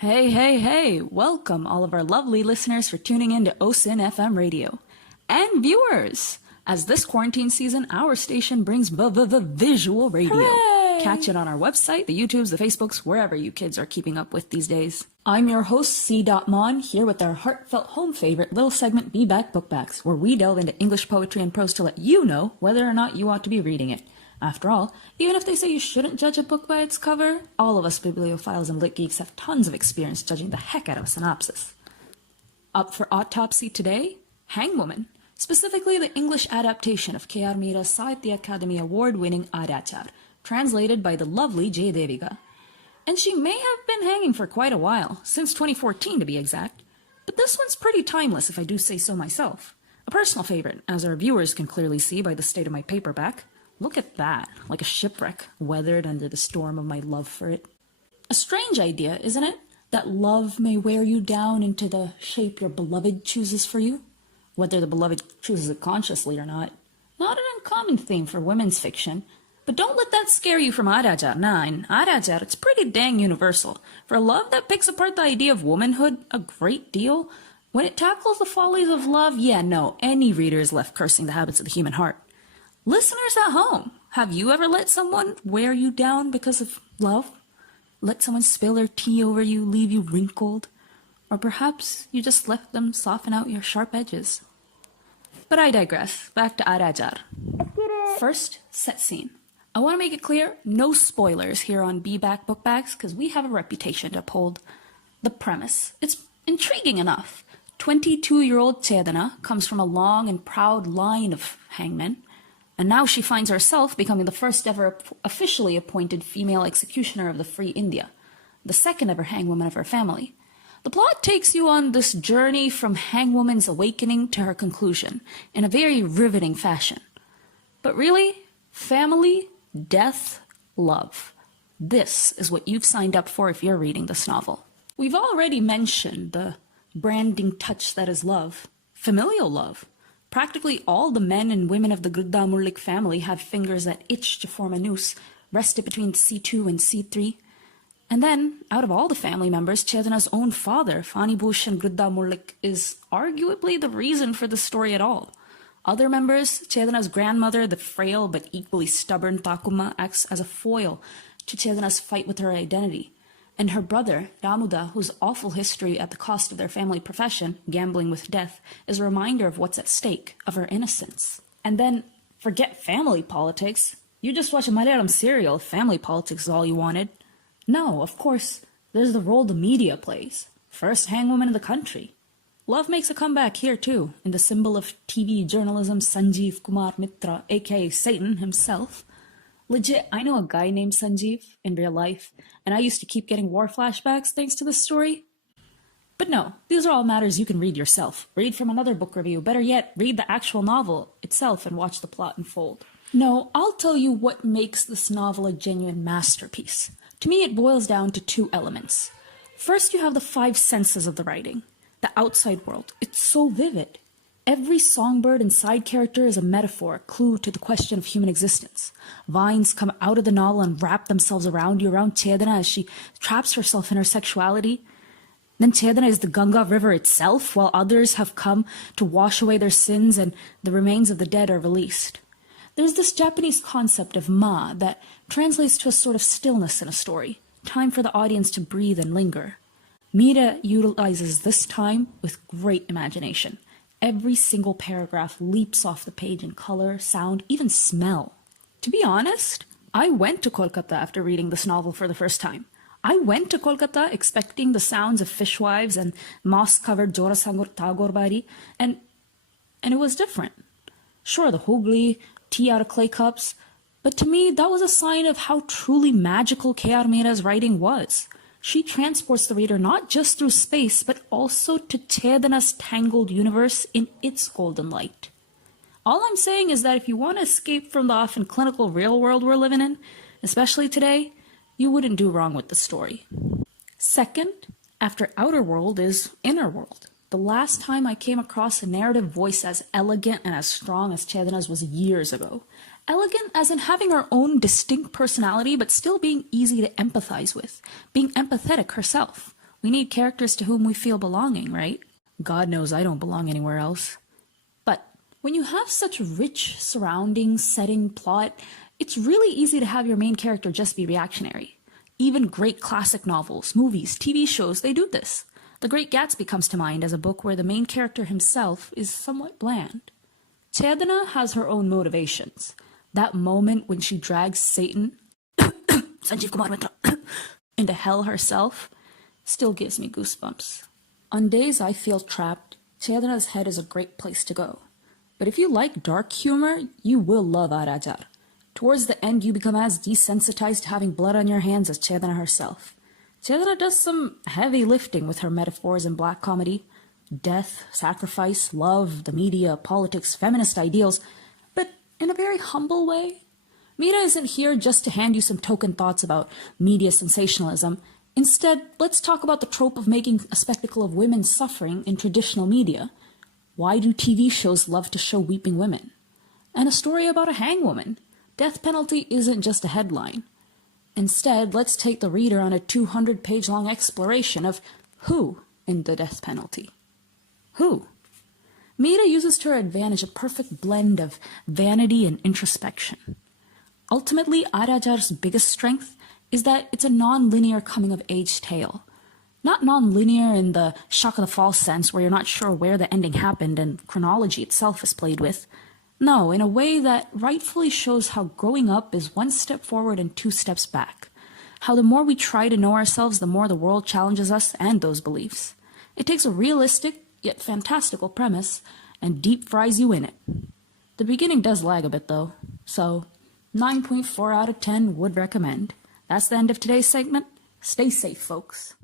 Hey, hey, hey! Welcome all of our lovely listeners for tuning in to OSIN FM radio. And viewers! As this quarantine season, our station brings visual radio. Hooray! Catch it on our website, the YouTubes, the Facebooks, wherever you kids are keeping up with these days. I'm your host, C.Mon, here with our heartfelt home favorite little segment, Be Back Bookbacks, where we delve into English poetry and prose to let you know whether or not you ought to be reading it. After all, even if they say you shouldn't judge a book by its cover, all of us bibliophiles and lit geeks have tons of experience judging the heck out of a synopsis. Up for autopsy today, Hangwoman, specifically the English adaptation of R Meera's Sahitya Akademi Award-winning Arachar, translated by the lovely J. Deviga. And she may have been hanging for quite a while, since 2014 to be exact, but this one's pretty timeless if I do say so myself. A personal favorite, as our viewers can clearly see by the state of my paperback. Look at that, like a shipwreck, weathered under the storm of my love for it. A strange idea, isn't it? That love may wear you down into the shape your beloved chooses for you? Whether the beloved chooses it consciously or not. Not an uncommon theme for women's fiction. But don't let that scare you from Arajar. Nah, in Arajar, it's pretty dang universal. For a love that picks apart the idea of womanhood a great deal, when it tackles the follies of love, yeah, no, any reader is left cursing the habits of the human heart. Listeners at home, have you ever let someone wear you down because of love? Let someone spill their tea over you, leave you wrinkled? Or perhaps you just let them soften out your sharp edges? But I digress. Back to Arajar. First, set scene. I want to make it clear, no spoilers here on Be Back Bookbacks, because we have a reputation to uphold. The premise. It's intriguing enough. 22-year-old Chedana comes from a long and proud line of hangmen. And now she finds herself becoming the first ever officially appointed female executioner of the Free India, the second ever hangwoman of her family. The plot takes you on this journey from hangwoman's awakening to her conclusion in a very riveting fashion. But really, family, death, love. This is what you've signed up for if you're reading this novel. We've already mentioned the branding touch that is love, familial love. Practically all the men and women of the Gridda Mullik family have fingers that itch to form a noose, rested between C2 and C3. And then, out of all the family members, Chedana's own father, Fani Bhush and Gridda Mullik, is arguably the reason for the story at all. Other members, Chedana's grandmother, the frail but equally stubborn Takuma, acts as a foil to Chedana's fight with her identity. And her brother, Ramuda, whose awful history at the cost of their family profession, gambling with death, is a reminder of what's at stake, of her innocence. And then, forget family politics. You just watch a Malayalam serial if family politics is all you wanted. No, of course, there's the role the media plays. First hangwoman in the country. Love makes a comeback here too, in the symbol of TV journalism Sanjeev Kumar Mitra, aka Satan himself. Legit, I know a guy named Sanjeev in real life, and I used to keep getting war flashbacks thanks to this story. But no, these are all matters you can read yourself. Read from another book review. Better yet, read the actual novel itself and watch the plot unfold. No, I'll tell you what makes this novel a genuine masterpiece. To me, it boils down to two elements. First, you have the five senses of the writing. The outside world. It's so vivid. Every songbird and side character is a metaphor, a clue to the question of human existence. Vines come out of the novel and wrap themselves around you, around Chedana as she traps herself in her sexuality. Then Chedana is the Ganga River itself, while others have come to wash away their sins and the remains of the dead are released. There's this Japanese concept of ma that translates to a sort of stillness in a story, time for the audience to breathe and linger. Meera utilizes this time with great imagination. Every single paragraph leaps off the page in color, sound, even smell. To be honest, I went to Kolkata after reading this novel for the first time. I went to Kolkata expecting the sounds of fishwives and moss-covered Jorasangur Tagorbari, and it was different. Sure, the Hooghly, tea out of clay cups, but to me that was a sign of how truly magical R Meera's writing was. She transports the reader not just through space, but also to Chedana's tangled universe in its golden light. All I'm saying is that if you want to escape from the often clinical real world we're living in, especially today, you wouldn't do wrong with the story. Second, after outer world is inner world. The last time I came across a narrative voice as elegant and as strong as Chedana's was years ago. Elegant as in having her own distinct personality, but still being easy to empathize with, being empathetic herself. We need characters to whom we feel belonging, right? God knows I don't belong anywhere else. But when you have such rich surroundings, setting, plot, it's really easy to have your main character just be reactionary. Even great classic novels, movies, TV shows, they do this. The Great Gatsby comes to mind as a book where the main character himself is somewhat bland. Chedana has her own motivations. That moment when she drags Satan Sanjeev Kumar Mitra into hell herself still gives me goosebumps. On days I feel trapped, Chedana's head is a great place to go. But if you like dark humor, you will love Arajar. Towards the end, you become as desensitized to having blood on your hands as Chedana herself. Chedana does some heavy lifting with her metaphors in black comedy. Death, sacrifice, love, the media, politics, feminist ideals, but in a very humble way. Meera isn't here just to hand you some token thoughts about media sensationalism. Instead, let's talk about the trope of making a spectacle of women suffering in traditional media. Why do TV shows love to show weeping women? And a story about a hangwoman. Death penalty isn't just a headline. Instead, let's take the reader on a 200-page-long exploration of who in the death penalty. Who? Meera uses to her advantage a perfect blend of vanity and introspection. Ultimately, Arajar's biggest strength is that it's a non-linear coming-of-age tale. Not non-linear in the shock of the fall sense where you're not sure where the ending happened and chronology itself is played with. No, in a way that rightfully shows how growing up is one step forward and two steps back. How the more we try to know ourselves, the more the world challenges us and those beliefs. It takes a realistic, yet fantastical premise, and deep fries you in it. The beginning does lag a bit though, so 9.4 out of 10 would recommend. That's the end of today's segment. Stay safe, folks.